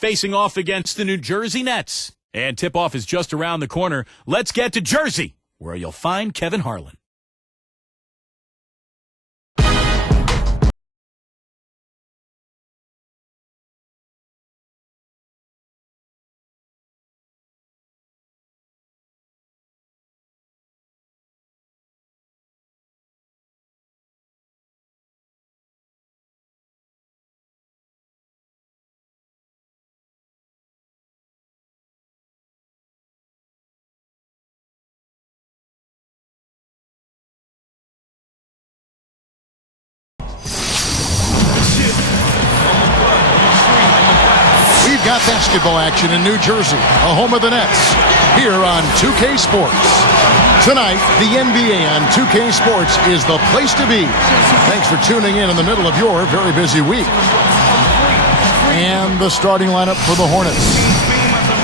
facing off against the New Jersey Nets. And tip-off is just around the corner. Let's get to Jersey, where you'll find Kevin Harlan. We've got basketball action in New Jersey, a home of the Nets, here on 2K Sports. Tonight, the NBA on 2K Sports is the place to be. Thanks for tuning in the middle of your very busy week. And the starting lineup for the Hornets.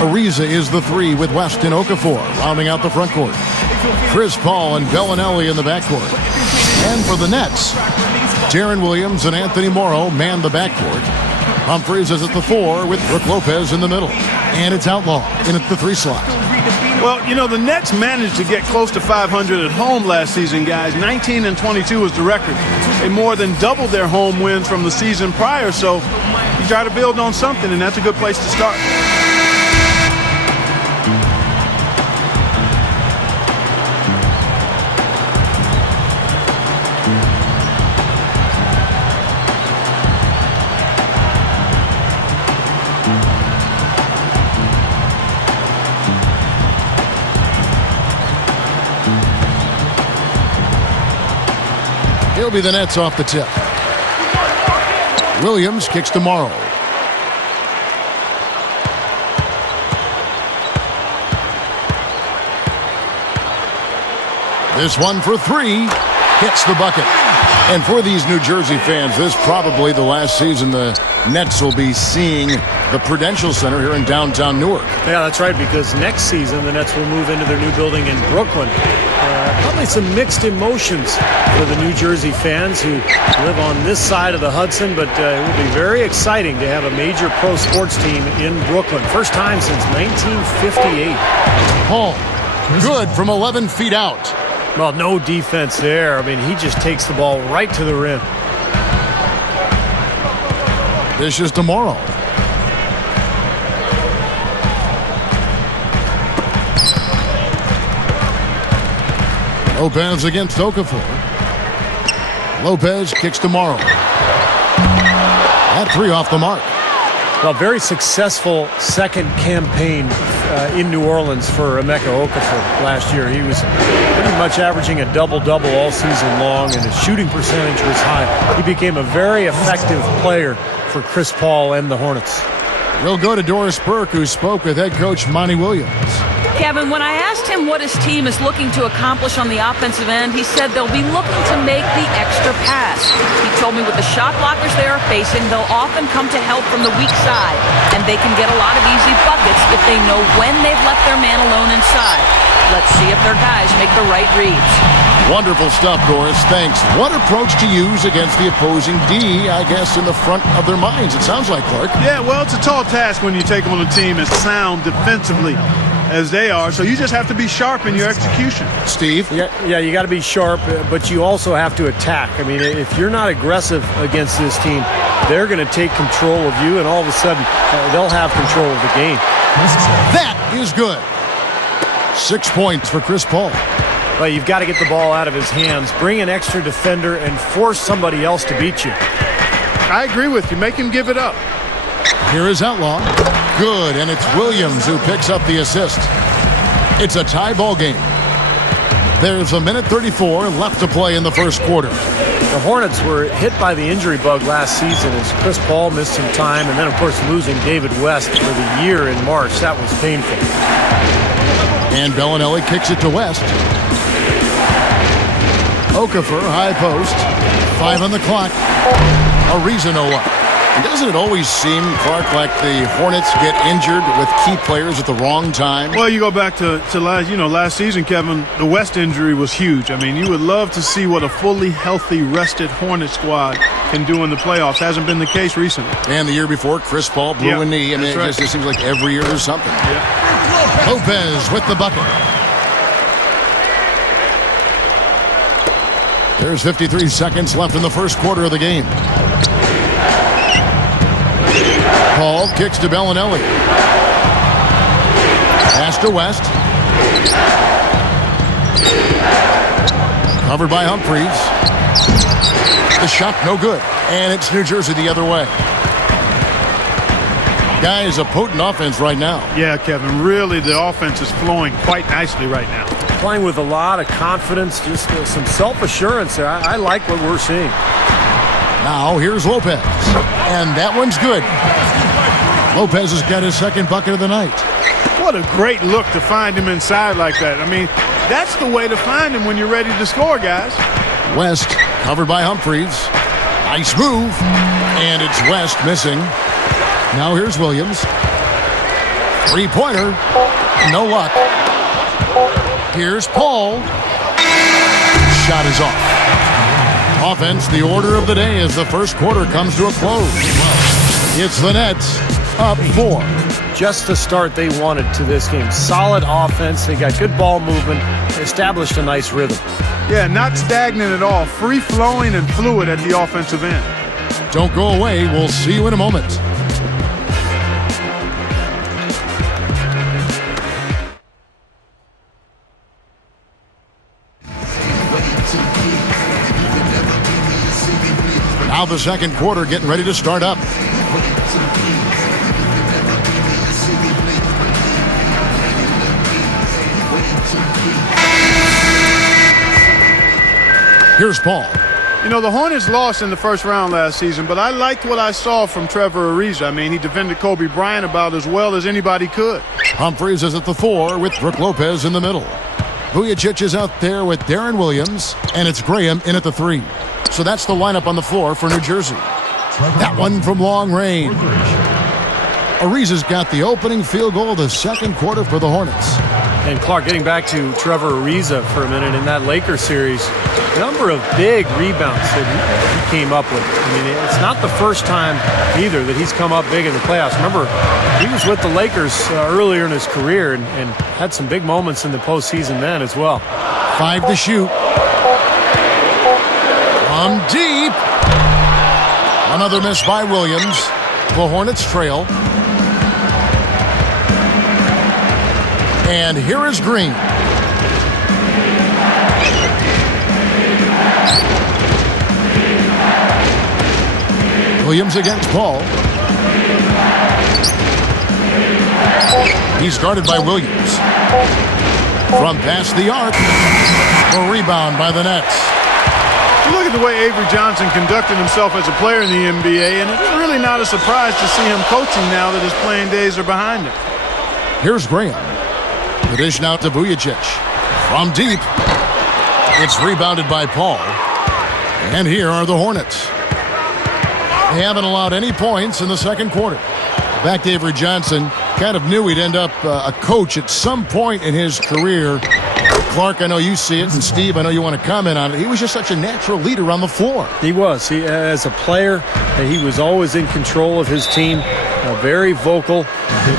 Ariza is the 3 with West and Okafor rounding out the front court. Chris Paul and Bellinelli in the backcourt. And for the Nets, Deron Williams and Anthony Morrow man the backcourt. Humphries is at the 4 with Brook Lopez in the middle. And it's Outlaw in at the 3 slot. Well, you know, the Nets managed to get close to 500 at home last season, guys. 19-22 was the record. They more than doubled their home wins from the season prior, so you try to build on something, and that's a good place to start. He'll be the Nets off the tip. Williams kicks to Morrow. This one for 3. Hits the bucket. And for these New Jersey fans, this is probably the last season the Nets will be seeing the Prudential Center here in downtown Newark. Yeah, that's right, because next season the Nets will move into their new building in Brooklyn. Probably some mixed emotions for the New Jersey fans who live on this side of the Hudson, but it will be very exciting to have a major pro sports team in Brooklyn. First time since 1958. Paul, good from 11 feet out. Well, no defense there. I mean, he just takes the ball right to the rim. This is tomorrow. Lopez against Okafor. Lopez kicks to Morrow. That 3 off the mark. Well, very successful second campaign in New Orleans for Emeka Okafor last year. He was pretty much averaging a double-double all season long, and his shooting percentage was high. He became a very effective player for Chris Paul and the Hornets. We'll go to Doris Burke, who spoke with head coach Monty Williams. Kevin, when I asked him what his team is looking to accomplish on the offensive end, he said they'll be looking to make the extra pass. He told me with the shot blockers they are facing, they'll often come to help from the weak side, and they can get a lot of easy buckets if they know when they've left their man alone inside. Let's see if their guys make the right reads. Wonderful stuff, Doris. Thanks. What approach to use against the opposing D, I guess, in the front of their minds, it sounds like, Clark. Yeah, well, it's a tall task when you take on a team as sound defensively as they are, so you just have to be sharp in your execution. Steve? Yeah, you got to be sharp, but you also have to attack. I mean, if you're not aggressive against this team, they're going to take control of you, and all of a sudden, they'll have control of the game. That is good. 6 points for Chris Paul. Well, you've got to get the ball out of his hands, bring an extra defender, and force somebody else to beat you. I agree with you. Make him give it up. Here is Outlaw. Good, and it's Williams who picks up the assist. It's a tie ball game. There's a minute 34 left to play in the first quarter. The Hornets were hit by the injury bug last season as Chris Paul missed some time, and then, of course, losing David West for the year in March. That was painful. And Bellinelli kicks it to West. Okafor, high post. 5 on the clock. Ariza no up. Doesn't it always seem, Clark, like the Hornets get injured with key players at the wrong time? Well, you go back to last season, Kevin, the West injury was huge. I mean, you would love to see what a fully healthy, rested Hornet squad can do in the playoffs. Hasn't been the case recently. And the year before, Chris Paul blew a knee. I mean, it just seems like every year there's something. Yeah. Lopez with the bucket. There's 53 seconds left in the first quarter of the game. Paul kicks to Bellinelli. Pass to West. Covered by Humphries. The shot no good. And it's New Jersey the other way. Guys, a potent offense right now. Yeah, Kevin, really the offense is flowing quite nicely right now. Playing with a lot of confidence, just some self-assurance there. I like what we're seeing. Now here's Lopez. And that one's good. Lopez has got his second bucket of the night. What a great look to find him inside like that. I mean, that's the way to find him when you're ready to score, guys. West covered by Humphries. Nice move. And it's West missing. Now here's Williams. Three-pointer. No luck. Here's Paul. Shot is off. Offense, the order of the day as the first quarter comes to a close. It's the Nets up 4. Just the start they wanted to this game. Solid offense. They got good ball movement. They established a nice rhythm. Yeah, not stagnant at all. Free-flowing and fluid at the offensive end. Don't go away. We'll see you in a moment. Now the second quarter getting ready to start up. Here's Paul. You know, the Hornets lost in the first round last season, but I liked what I saw from Trevor Ariza. I mean, he defended Kobe Bryant about as well as anybody could. Humphries is at the 4 with Brook Lopez in the middle. Vujacic is out there with Darren Williams, and it's Graham in at the 3. So that's the lineup on the floor for New Jersey. That one from long range. Ariza's got the opening field goal of the second quarter for the Hornets. And Clark, getting back to Trevor Ariza for a minute in that Lakers series, a number of big rebounds that he came up with. I mean, it's not the first time either that he's come up big in the playoffs. Remember, he was with the Lakers earlier in his career and had some big moments in the postseason then as well. 5 to shoot. From deep. Another miss by Williams. The Hornets trail. And here is Green. Williams against Paul. He's guarded by Williams. From past the arc. A rebound by the Nets. You look at the way Avery Johnson conducted himself as a player in the NBA, and it's really not a surprise to see him coaching now that his playing days are behind him. Here's Graham. The dish now to Vujacic. From deep. It's rebounded by Paul. And here are the Hornets. They haven't allowed any points in the second quarter. Back to Avery Johnson. Kind of knew he'd end up a coach at some point in his career. Clark, I know you see it, and Steve, I know you want to comment on it. He was just such a natural leader on the floor. He was. As a player, he was always in control of his team, very vocal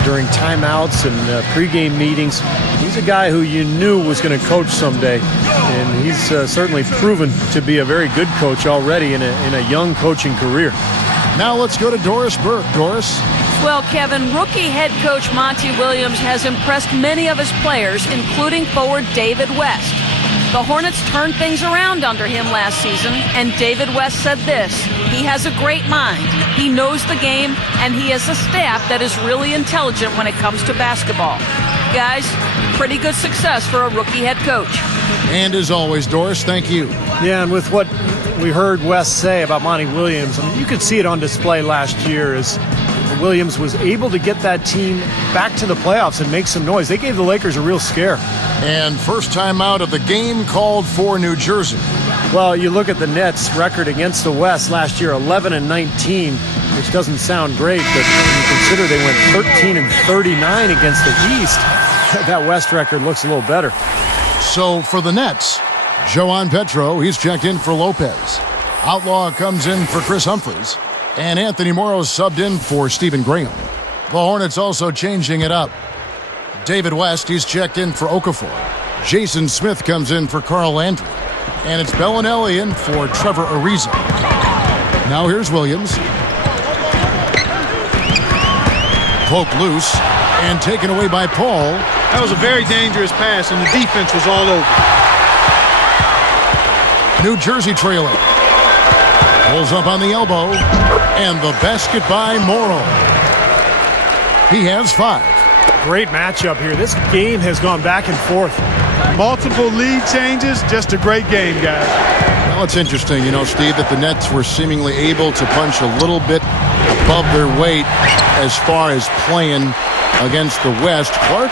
during timeouts and pregame meetings. He's a guy who you knew was going to coach someday, and he's certainly proven to be a very good coach already in a young coaching career. Now let's go to Doris Burke. Doris? Well, Kevin, rookie head coach Monty Williams has impressed many of his players, including forward David West. The Hornets turned things around under him last season, and David West said this: he has a great mind, he knows the game, and he has a staff that is really intelligent when it comes to basketball. Guys, pretty good success for a rookie head coach. And as always, Doris, thank you. Yeah, and with what we heard West say about Monty Williams, I mean, you could see it on display last year as Williams was able to get that team back to the playoffs and make some noise. They gave the Lakers a real scare. And first time out of the game called for New Jersey. Well, you look at the Nets' record against the West last year, 11-19, which doesn't sound great, but when you consider they went 13-39 against the East, that West record looks a little better. So for the Nets, Johan Petro, he's checked in for Lopez. Outlaw comes in for Chris Humphries. And Anthony Morrow subbed in for Stephen Graham. The Hornets also changing it up. David West, he's checked in for Okafor. Jason Smith comes in for Carl Landry. And it's Bellinelli in for Trevor Ariza. Now here's Williams. Poked loose and taken away by Paul. That was a very dangerous pass, and the defense was all over. New Jersey trailing. Pulls up on the elbow. And the basket by Morrow. He has 5. Great matchup here. This game has gone back and forth. Multiple lead changes, just a great game, guys. Well, it's interesting, Steve, that the Nets were seemingly able to punch a little bit above their weight as far as playing against the West. Clark,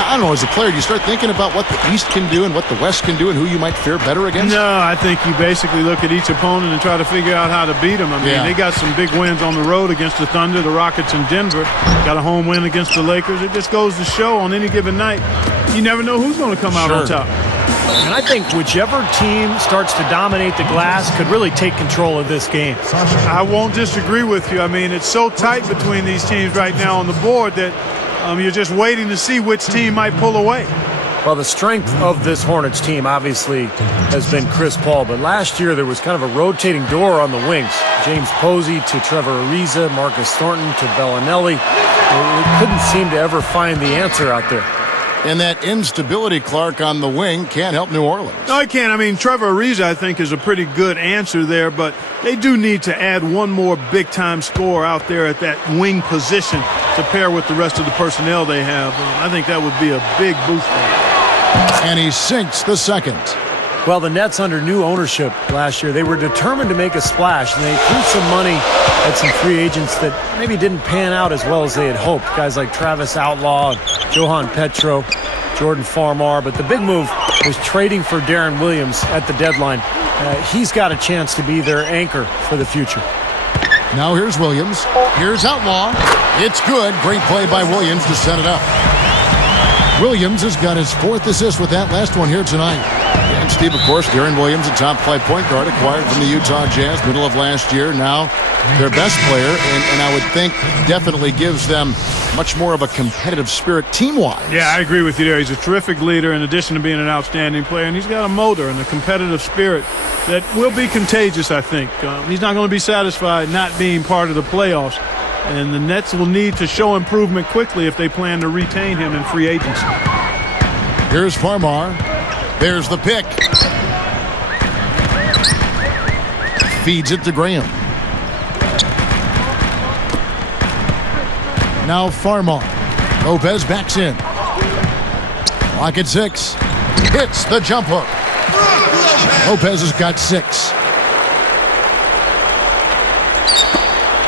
I don't know, as a player, do you start thinking about what the East can do and what the West can do and who you might fare better against? No, I think you basically look at each opponent and try to figure out how to beat them. I mean, They got some big wins on the road against the Thunder, the Rockets, and Denver. Got a home win against the Lakers. It just goes to show on any given night, you never know who's going to come out on top. And I think whichever team starts to dominate the glass could really take control of this game. I won't disagree with you. I mean, it's so tight between these teams right now on the board that you're just waiting to see which team might pull away. Well, the strength of this Hornets team obviously has been Chris Paul, but last year there was kind of a rotating door on the wings. James Posey to Trevor Ariza, Marcus Thornton to Bellinelli. We couldn't seem to ever find the answer out there. And that instability, Clark, on the wing can't help New Orleans. No, it can't. I mean, Trevor Ariza, I think, is a pretty good answer there, but they do need to add one more big-time scorer out there at that wing position to pair with the rest of the personnel they have. I think that would be a big boost for them. And he sinks the second. Well, the Nets under new ownership last year, they were determined to make a splash, and they threw some money at some free agents that maybe didn't pan out as well as they had hoped. Guys like Travis Outlaw, Johan Petro, Jordan Farmar. But the big move was trading for Darren Williams at the deadline. He's got a chance to be their anchor for the future. Now here's Williams. Here's Outlaw. It's good. Great play by Williams to set it up. Williams has got his 4th assist with that last one here tonight. And Steve, of course, Darren Williams, a top-flight point guard, acquired from the Utah Jazz middle of last year. Now their best player, and I would think definitely gives them much more of a competitive spirit team-wise. Yeah, I agree with you there. He's a terrific leader in addition to being an outstanding player, and he's got a motor and a competitive spirit that will be contagious, I think. He's not going to be satisfied not being part of the playoffs. And the Nets will need to show improvement quickly if they plan to retain him in free agency. Here's Farmar. There's the pick. Feeds it to Graham. Now Farmar. Lopez backs in. Clock at 6. Hits the jump hook. Lopez has got 6.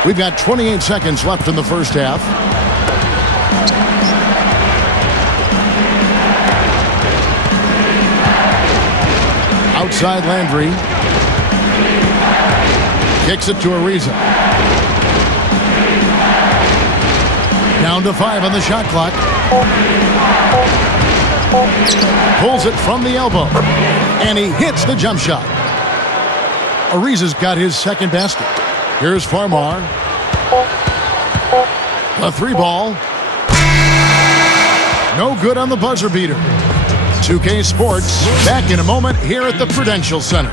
We've got 28 seconds left in the first half. Outside Landry. Kicks it to Ariza. Down to 5 on the shot clock. Pulls it from the elbow. And he hits the jump shot. Ariza's got his second basket. Here's Farmar. A 3-ball. No good on the buzzer beater. 2K Sports back in a moment here at the Prudential Center.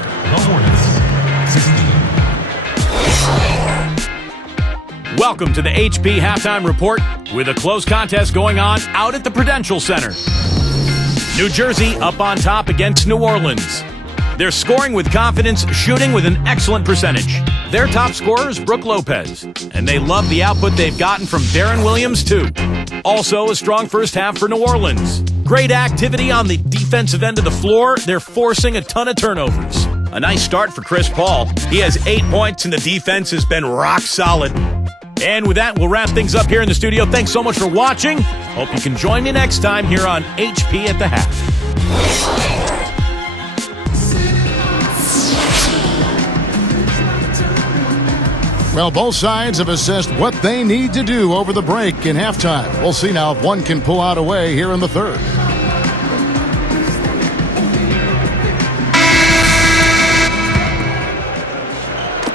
Welcome to the HP Halftime Report with a close contest going on out at the Prudential Center. New Jersey up on top against New Orleans. They're scoring with confidence, shooting with an excellent percentage. Their top scorer is Brook Lopez, and they love the output they've gotten from Darren Williams, too. Also, a strong first half for New Orleans. Great activity on the defensive end of the floor. They're forcing a ton of turnovers. A nice start for Chris Paul. He has 8 points, and the defense has been rock solid. And with that, we'll wrap things up here in the studio. Thanks so much for watching. Hope you can join me next time here on HP at the Half. Well, both sides have assessed what they need to do over the break in halftime. We'll see now if one can pull out a way here in the third.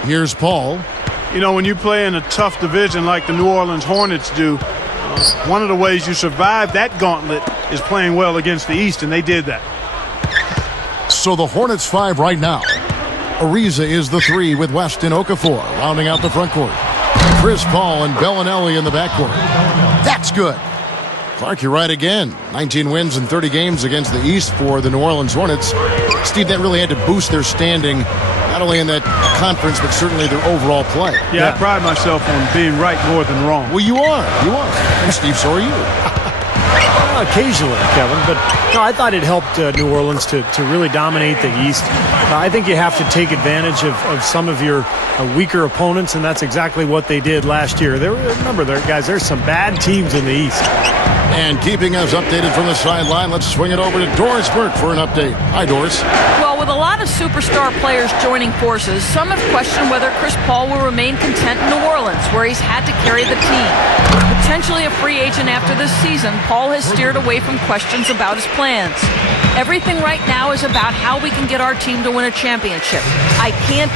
Here's Paul. You know, when you play in a tough division like the New Orleans Hornets do, one of the ways you survive that gauntlet is playing well against the East, and they did that. So the Hornets 5 right now. Ariza is the 3 with Weston Okafor rounding out the front court. Chris Paul and Bellinelli in the backcourt. That's good. Clark, you're right again. 19 wins in 30 games against the East for the New Orleans Hornets. Steve, that really had to boost their standing, not only in that conference, but certainly their overall play. Yeah, I pride myself on being right more than wrong. Well, you are. And Steve, so are you. Occasionally, Kevin, but no, I thought it helped New Orleans to really dominate the East. I think you have to take advantage of some of your weaker opponents, and that's exactly what they did last year. Remember, guys, there's some bad teams in the East. And keeping us updated from the sideline, let's swing it over to Doris Burke for an update. Hi, Doris. Well, with a lot of superstar players joining forces, some have questioned whether Chris Paul will remain content in New Orleans, where he's had to carry the team. Potentially a free agent after this season, Paul has steered away from questions about his plans. Everything right now is about how we can get our team to win a championship. I can't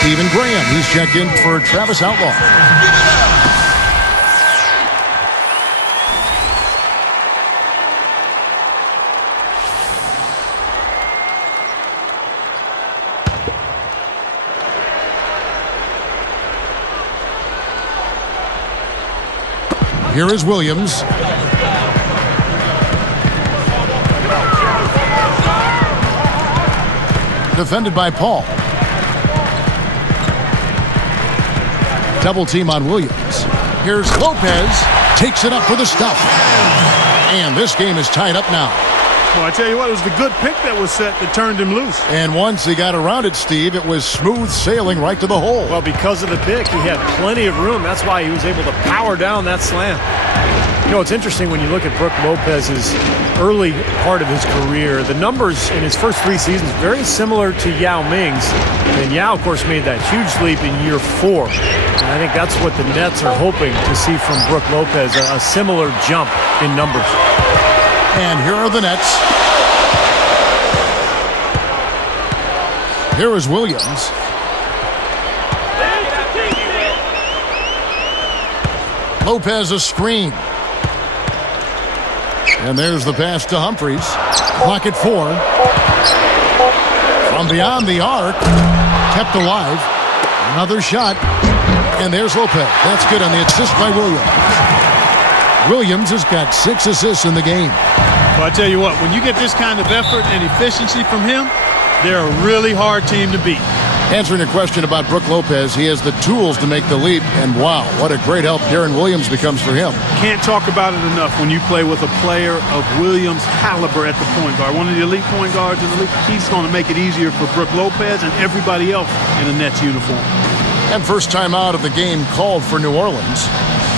Stephen Graham, he's checked in for Travis Outlaw. Here is Williams. Defended by Paul. Double team on Williams. Here's Lopez. Takes it up for the stuff. And this game is tied up now. Well, I tell you what, it was the good pick that was set that turned him loose. And once he got around it, Steve, it was smooth sailing right to the hole. Well, because of the pick, he had plenty of room. That's why he was able to power down that slam. You know, it's interesting when you look at Brook Lopez's early part of his career. The numbers in his first 3 seasons very similar to Yao Ming's. And Yao, of course, made that huge leap in year 4. And I think that's what the Nets are hoping to see from Brook Lopez, a similar jump in numbers. And here are the Nets. Here is Williams. Lopez a screen. And there's the pass to Humphries. Clock at 4. From beyond the arc. Kept alive. Another shot. And there's Lopez. That's good on the assist by Williams. Williams has got 6 assists in the game. Well, I tell you what, when you get this kind of effort and efficiency from him, they're a really hard team to beat. Answering a question about Brook Lopez, he has the tools to make the leap, and wow, what a great help Darren Williams becomes for him. Can't talk about it enough when you play with a player of Williams' caliber at the point guard. One of the elite point guards in the league. He's going to make it easier for Brook Lopez and everybody else in a Nets uniform. And first time out of the game called for New Orleans.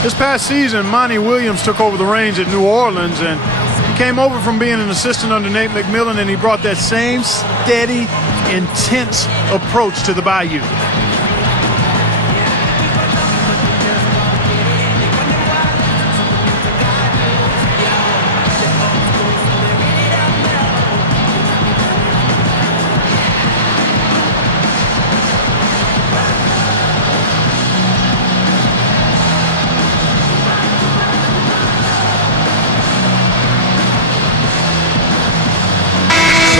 This past season, Monty Williams took over the reins at New Orleans, and he came over from being an assistant under Nate McMillan, and he brought that same steady, intense approach to the Bayou.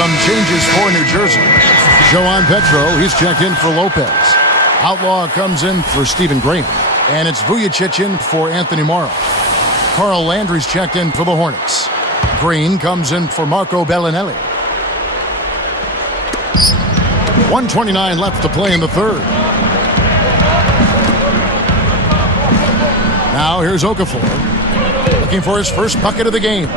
Some changes for New Jersey. Joan Petro, he's checked in for Lopez. Outlaw comes in for Stephen Graham. And it's Vujicic in for Anthony Morrow. Carl Landry's checked in for the Hornets. Green comes in for Marco Bellinelli. 1:29 left to play in the third. Now here's Okafor, looking for his first bucket of the game.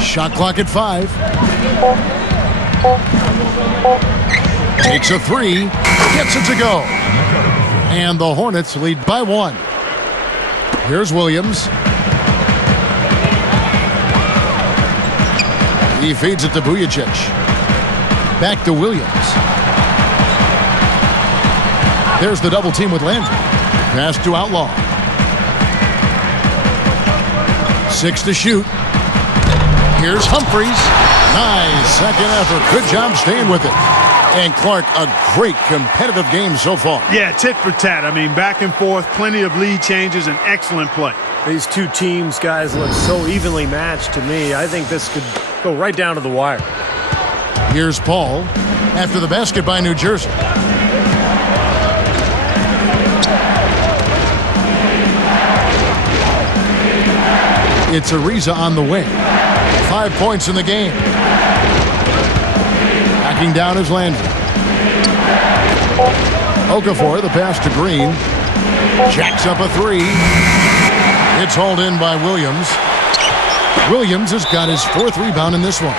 Shot clock at 5. Takes a 3, gets it to go. And the Hornets lead by 1. Here's Williams. He feeds it to Vujicic. Back to Williams. There's the double team with Landry. Pass to Outlaw. 6 to shoot. Here's Humphries. Nice second effort. Good job staying with it. And Clark, a great competitive game so far. Yeah, tit for tat. I mean, back and forth, plenty of lead changes, and excellent play. These two teams, guys, look so evenly matched to me. I think this could go right down to the wire. Here's Paul after the basket by New Jersey. It's Ariza on the wing. 5 points in the game. Backing down is Landry. Okafor, the pass to Green. Jacks up a 3. It's hauled in by Williams. Williams has got his 4th rebound in this one.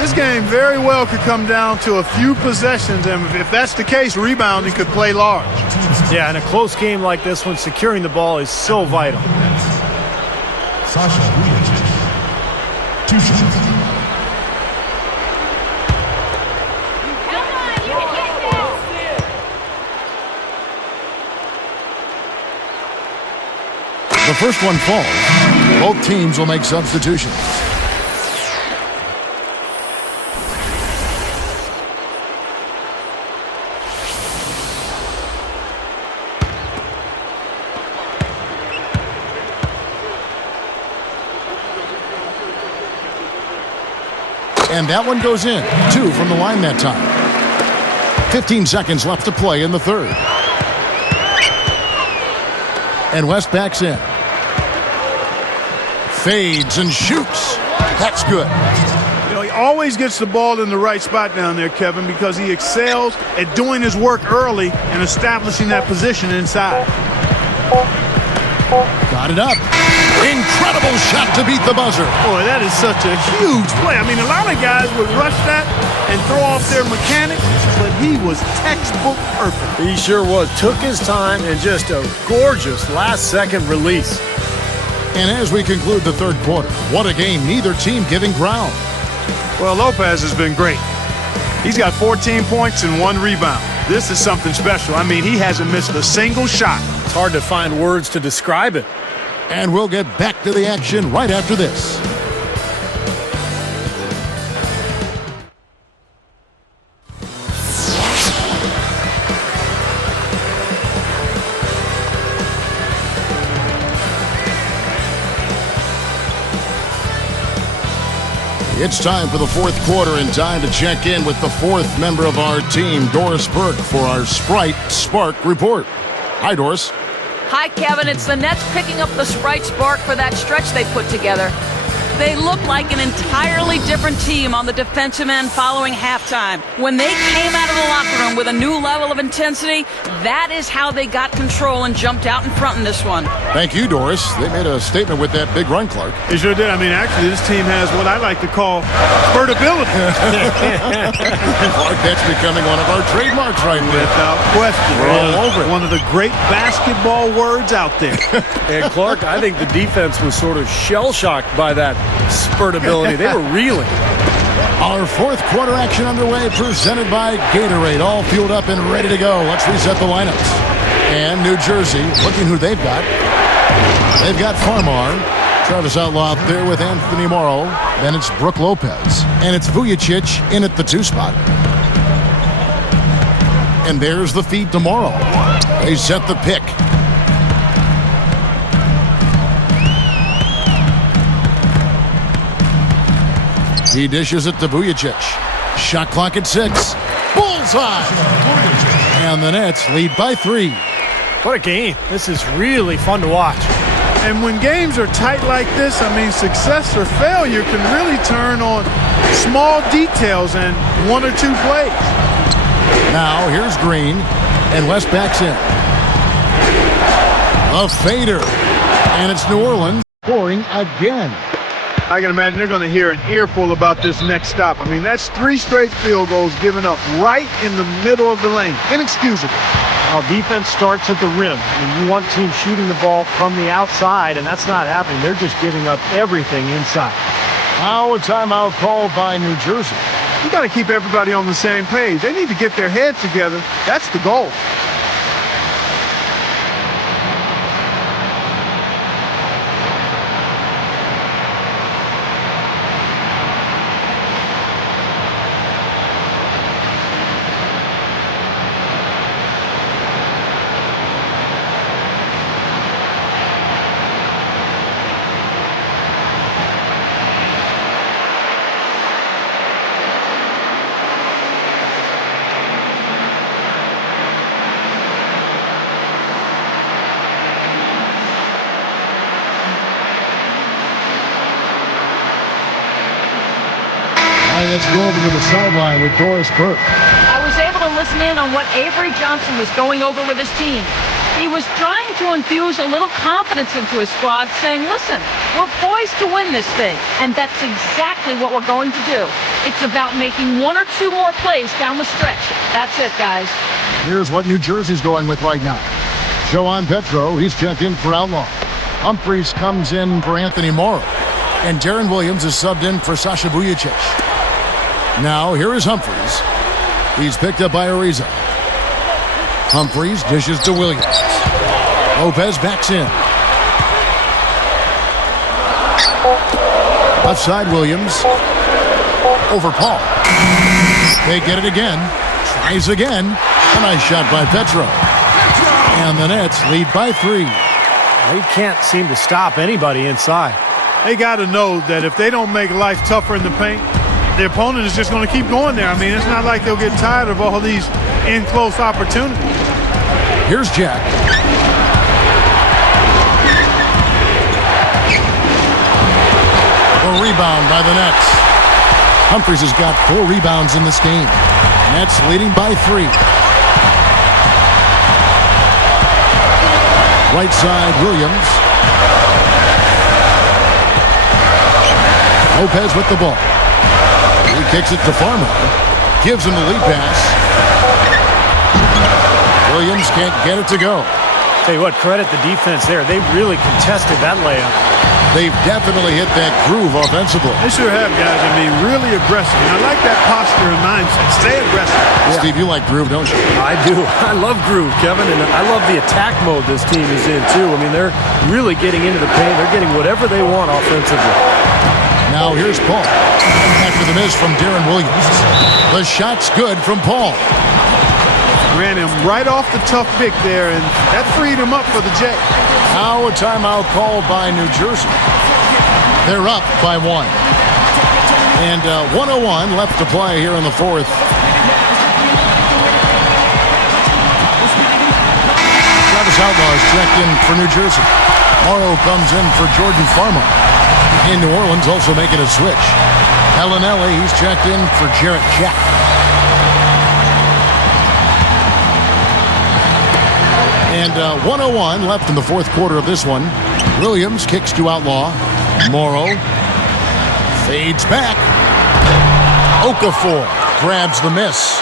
This game very well could come down to a few possessions, and if that's the case, rebounding could play large. Yeah, in a close game like this one, securing the ball is so vital. Sasha Vujicic. 2 shots. The first one falls. Both teams will make substitutions. And that one goes in. 2 from the line that time. 15 seconds left to play in the third. And West backs in. Fades and shoots. That's good. You know, he always gets the ball in the right spot down there, Kevin, because he excels at doing his work early and establishing that position inside. Got it up. Incredible shot to beat the buzzer. Boy, that is such a huge play. I mean, a lot of guys would rush that and throw off their mechanics, but he was textbook perfect. He sure was. Took his time and just a gorgeous last-second release. And as we conclude the third quarter, what a game. Neither team giving ground. Well, Lopez has been great. He's got 14 points and 1 rebound. This is something special. I mean, he hasn't missed a single shot. It's hard to find words to describe it. And we'll get back to the action right after this. It's time for the fourth quarter and time to check in with the 4th member of our team, Doris Burke, for our Sprite Spark report. Hi, Doris. Hi, Kevin. It's the Nets picking up the Sprite Spark for that stretch they put together. They look like an entirely different team on the defensive end following halftime. When they came out of the locker room with a new level of intensity, that is how they got control and jumped out in front in this one. Thank you, Doris. They made a statement with that big run, Clark. They sure did. I mean, actually, this team has what I like to call spurtability. Clark, that's becoming one of our trademarks right there. Without question. We're all over it. One of the great basketball words out there. And Clark, I think the defense was sort of shell-shocked by that spurtability. They were reeling. Our fourth quarter action underway, presented by Gatorade. All fueled up and ready to go. Let's reset the lineups. And New Jersey, looking who they've got. They've got Farmar. Travis Outlaw up there with Anthony Morrow. Then it's Brook Lopez. And it's Vujicic in at the 2 spot. And there's the feed to Morrow. They set the pick. He dishes it to Vujacic. Shot clock at 6. Bullseye! And the Nets lead by 3. What a game. This is really fun to watch. And when games are tight like this, I mean, success or failure can really turn on small details and 1 or 2 plays. Now here's Green, and West backs in. A fader, and it's New Orleans scoring again. I can imagine they're going to hear an earful about this next stop. I mean, that's 3 straight field goals given up right in the middle of the lane. Inexcusable. Now, defense starts at the rim, and you want teams shooting the ball from the outside, and that's not happening. They're just giving up everything inside. Now a timeout called by New Jersey. You got to keep everybody on the same page. They need to get their heads together. That's the goal. Let's go over to the sideline with Doris Burke. I was able to listen in on what Avery Johnson was going over with his team. He was trying to infuse a little confidence into his squad, saying, listen, we're poised to win this thing. And that's exactly what we're going to do. It's about making 1 or 2 more plays down the stretch. That's it, guys. Here's what New Jersey's going with right now. Joan Petro, he's checked in for Outlaw. Humphreys comes in for Anthony Morrow. And Darren Williams is subbed in for Sasha Vujacic. Now, here is Humphreys. He's picked up by Ariza. Humphreys dishes to Williams. Lopez backs in. Left side, Williams. Over Paul. They get it again. Tries again. A nice shot by Petro. And the Nets lead by 3. They can't seem to stop anybody inside. They got to know that if they don't make life tougher in the paint, the opponent is just going to keep going there. I mean, it's not like they'll get tired of all these in-close opportunities. Here's Jack. A rebound by the Nets. Humphreys has got 4 rebounds in this game. Nets leading by 3. Right side, Williams. Lopez with the ball. He kicks it to Farmer. Gives him the lead pass. Williams can't get it to go. Tell you what, credit the defense there. They really contested that layup. They've definitely hit that groove offensively. They sure have, guys. I mean, really aggressive. And I like that posture and mindset. Stay aggressive. Yeah. Steve, you like groove, don't you? I do. I love groove, Kevin, and I love the attack mode this team is in, too. I mean, they're really getting into the paint. They're getting whatever they want offensively. Now here's Paul. After the miss from Darren Williams. The shot's good from Paul. Ran him right off the tough pick there, and that freed him up for the Jay. Now a timeout called by New Jersey. They're up by 1. And 1:01 left to play here in the 4th. Travis Outlaw is checked in for New Jersey. Morrow comes in for Jordan Farmer. In New Orleans also making a switch. Bellinelli, he's checked in for Jarrett Jack. And 1:01 left in the 4th quarter of this one. Williams kicks to Outlaw. Morrow fades back. Okafor grabs the miss.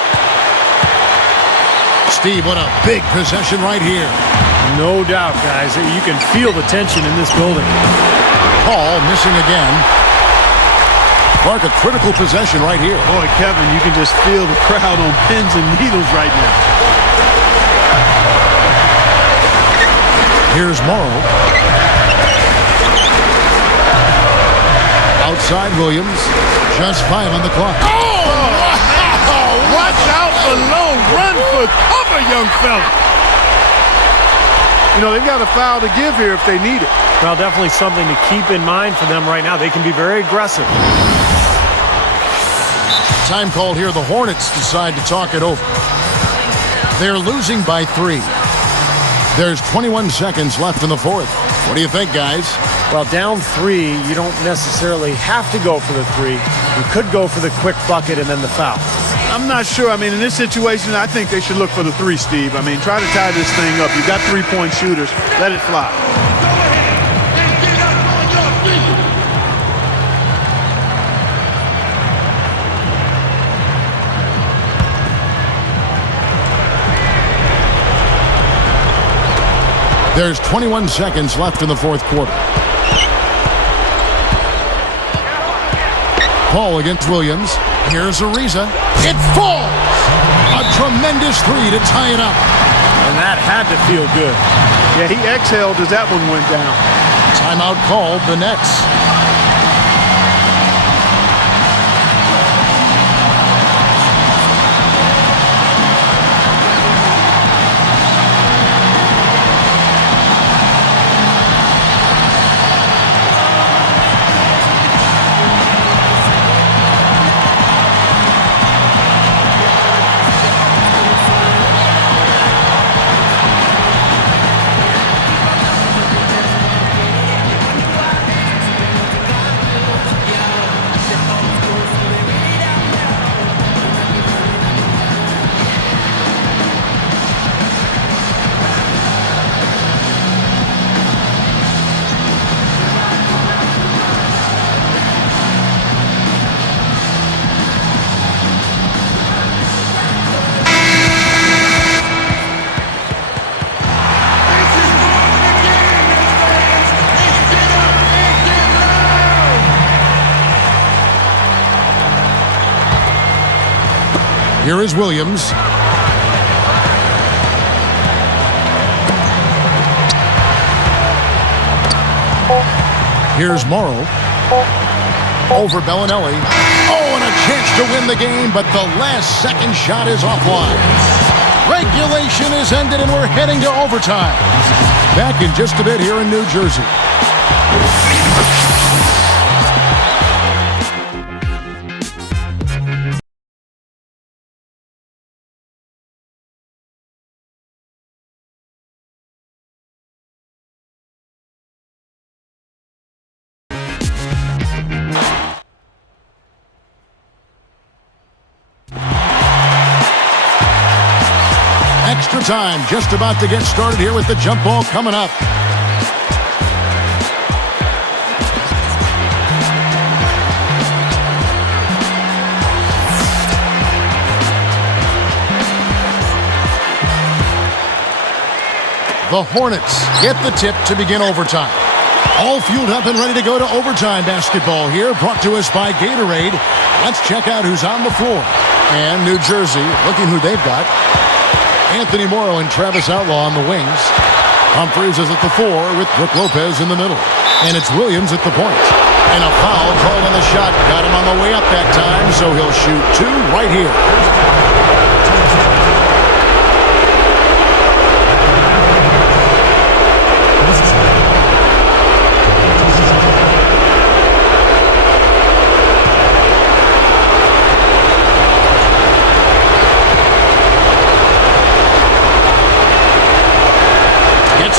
Steve, what a big possession right here. No doubt, guys. You can feel the tension in this building. Paul missing again. Clark, a critical possession right here. Boy, Kevin, you can just feel the crowd on pins and needles right now. Here's Morrow. Outside Williams. Just 5 on the clock. Watch out below. Run for cover, young fella. You know, they've got a foul to give here if they need it. Well, definitely something to keep in mind for them right now. They can be very aggressive. Time called here. The Hornets decide to talk it over. They're losing by 3. There's 21 seconds left in the fourth. What do you think, guys? Well, down 3, you don't necessarily have to go for the 3. You could go for the quick bucket and then the foul. I'm not sure. I mean, in this situation, I think they should look for the 3, Steve. I mean, try to tie this thing up. You've got 3-point shooters. Let it fly. There's 21 seconds left in the fourth quarter. Paul against Williams. Here's Ariza. It falls! A tremendous 3 to tie it up. And that had to feel good. Yeah, he exhaled as that one went down. Timeout called, the Nets. Here is Williams. Here's Morrow. Over Bellinelli. Oh, and a chance to win the game, but the last second shot is offline. Regulation is ended, and we're heading to overtime. Back in just a bit here in New Jersey. Extra time just about to get started here with the jump ball coming up. The Hornets get the tip to begin overtime. All fueled up and ready to go to overtime basketball here, brought to us by Gatorade. Let's check out who's on the floor. And New Jersey, looking who they've got. Anthony Morrow and Travis Outlaw on the wings. Humphries is at the 4 with Brook Lopez in the middle. And it's Williams at the point. And a foul called on the shot. Got him on the way up that time, so he'll shoot 2 right here.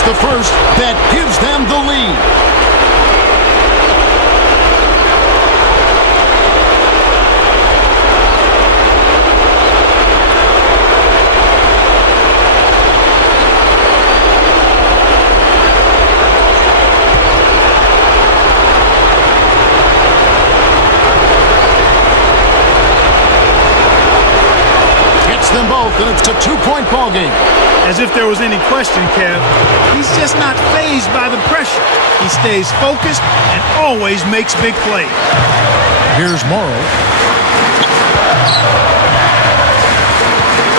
The first that gives them the lead. Gets them both, and it's a 2-point ball game. As if there was any question, Kev, he's just not fazed by the pressure. He stays focused and always makes big plays. Here's Morrow.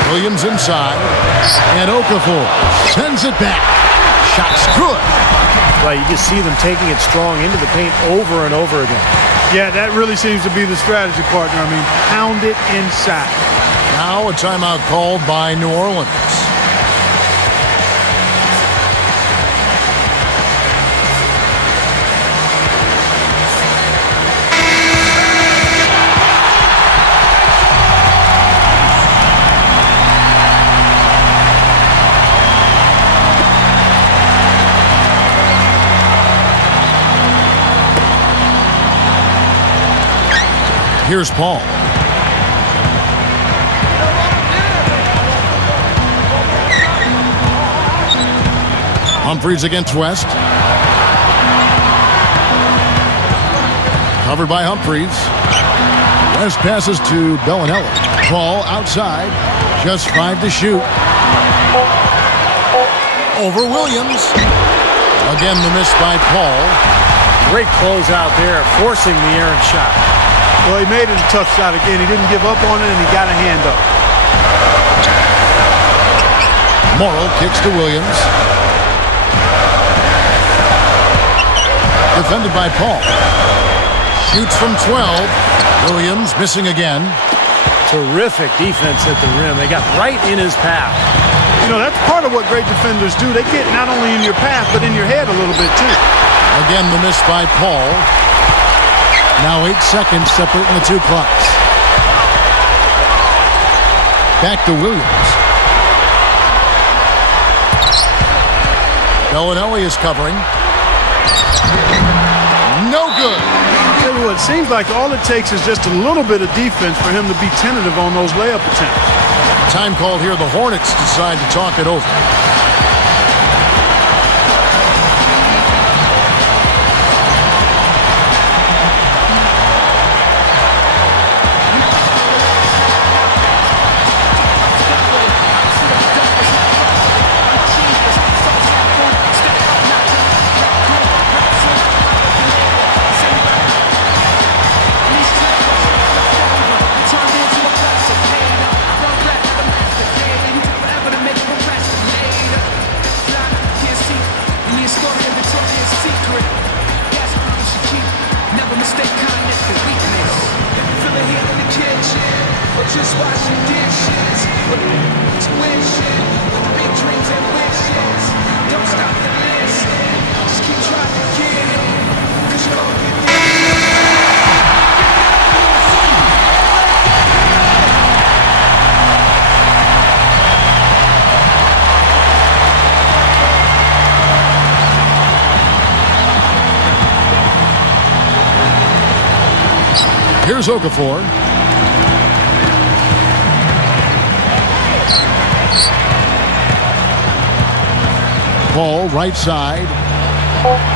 Williams inside. And Okafor sends it back. Shot's good. Right, you just see them taking it strong into the paint over and over again. Yeah, that really seems to be the strategy, partner. I mean, pound it inside. Now a timeout called by New Orleans. Here's Paul. Humphries against West. Covered by Humphries. West passes to Bellinelli. Paul outside. Just 5 to shoot. Over Williams. Again, the miss by Paul. Great close out there, forcing the errant shot. Well, he made it a tough shot again. He didn't give up on it, and he got a hand up. Morrill kicks to Williams. Defended by Paul. Shoots from 12. Williams missing again. Terrific defense at the rim. They got right in his path. You know, that's part of what great defenders do. They get not only in your path, but in your head a little bit, too. Again, the miss by Paul. Now 8 seconds separating the two clocks. Back to Williams. Bellinelli is covering. No good. Tell you what, it seems like all it takes is just a little bit of defense for him to be tentative on those layup attempts. Time called here. The Hornets decide to talk it over. Just washing dishes, tuition, big dreams and wishes. Don't stop to listen, just keep trying to get it, 'cause you're gonna get it. Here's Okafor. Paul, right side,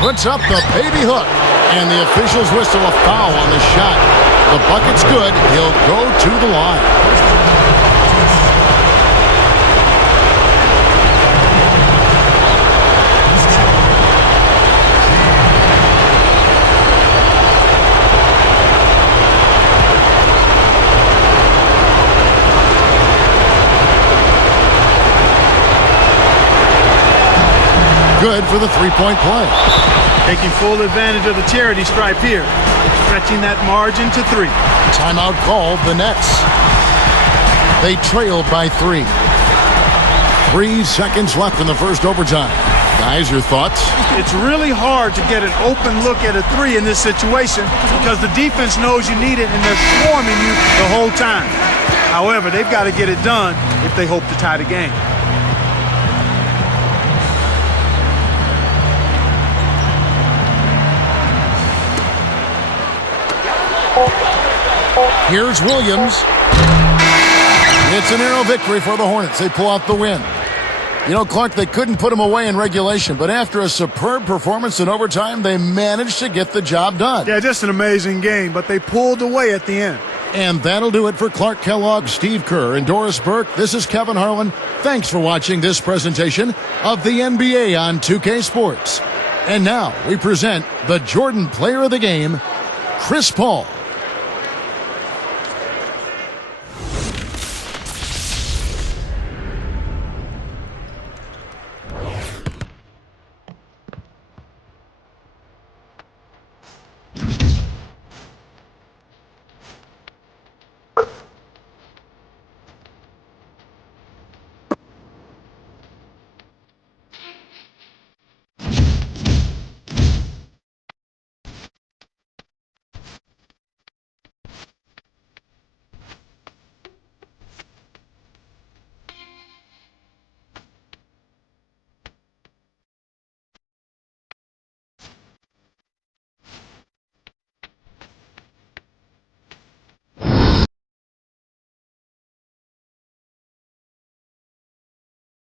puts up the baby hook, and the officials whistle a foul on the shot. The bucket's good. He'll go to the line. Good for the three-point play. Taking full advantage of the charity stripe here. Stretching that margin to 3. Timeout called. The Nets. They trailed by 3. 3 seconds left in the first overtime. Guys, your thoughts? It's really hard to get an open look at a 3 in this situation because the defense knows you need it and they're swarming you the whole time. However, they've got to get it done if they hope to tie the game. Here's Williams. It's a narrow victory for the Hornets. They pull out the win. You know, Clark, they couldn't put them away in regulation, but after a superb performance in overtime, they managed to get the job done. Yeah, just an amazing game, but they pulled away at the end. And that'll do it for Clark Kellogg, Steve Kerr, and Doris Burke. This is Kevin Harlan. Thanks for watching this presentation of the NBA on 2K Sports. And now we present the Jordan Player of the Game, Chris Paul.